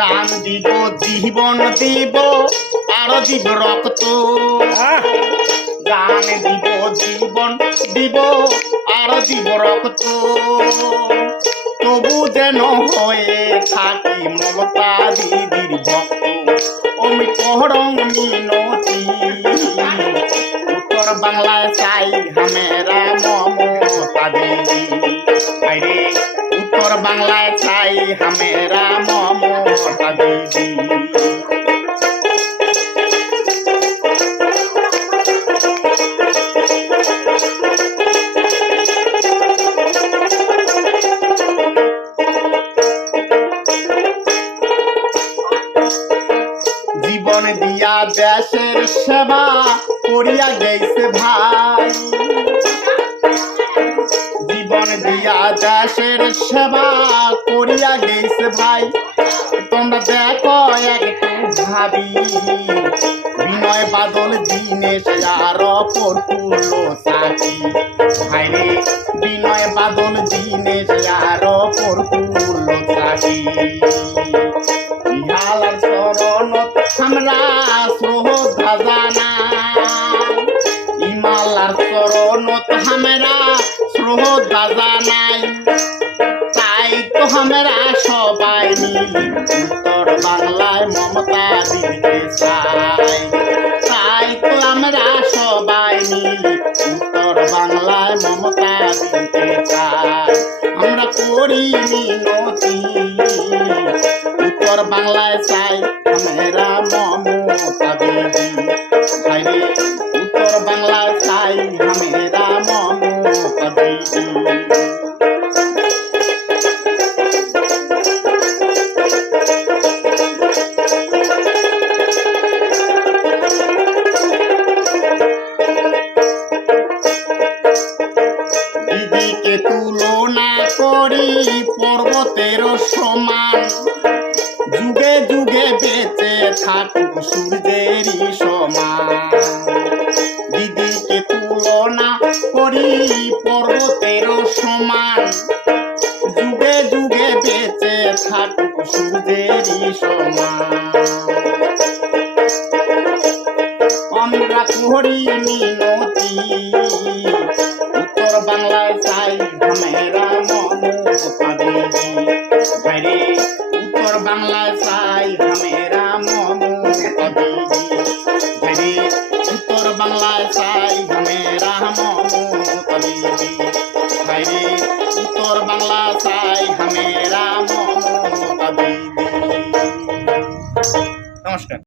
জান দিব জীবন দিব আর দিব রক্ত জান দিব জীবন দিব আর দিব রক্ত তবু যেন হয়ে থাকি মমতা দিদির ভক্ত আমি করং মিনতি উত্তর বাংলায় চাই হামেরা মমতা দিদি আরে উত্তর বাংলায় চাই হামেরা মমতা দিদি জীবন দিয়া দেশের সেবা করিয়া গেছে ভাই জীবন দিয়া দেশের সেবা করিয়া গেছে ভাই তোমরা দেখো একটু ভাবি বিনয় বাদল দীনেশ আর প্রফুল্ল সাথী ভাইরে বিনয় বাদল দীনেশ আর প্রফুল্ল সাথী ইহালার চরণত আমরা শ্রদ্ধা জানাই ইমালার চরণত আমরা শ্রদ্ধা জানাই তাই তো আমরা সবাই মিলি উত্তর বাংলায় মমতা দিতে চাই তাই তো আমরা সবাই মিলি উত্তর বাংলায় মমতা দিতে চাই আমরা করি মিনতি উত্তর বাংলায় চাই আমরা মমতা দিদি ভাইরে উত্তর বাংলায় চাই আমরা মমতা দিদি দিদিকে তুলনা করি পর্বতের সমান যুগে যুগে বেঁচে থাকুক সূর্যেরই সমান দিদিকে তুলনা করি পর্বতের সমান যুগে যুগে বেঁচে থাকুক সূর্যেরই সমান আমরা করি মিনতি উত্তর বাংলায় চাই আমরা মমতা দিদি ভাইরে উত্তর বাংলায় চাই আমরা মমতা দিদি ভাইরে উত্তর বাংলায় চাই আমরা মমতা দিদি ভাইরে উত্তর বাংলা চাই আমরা মমতা দিদি নমস্কার।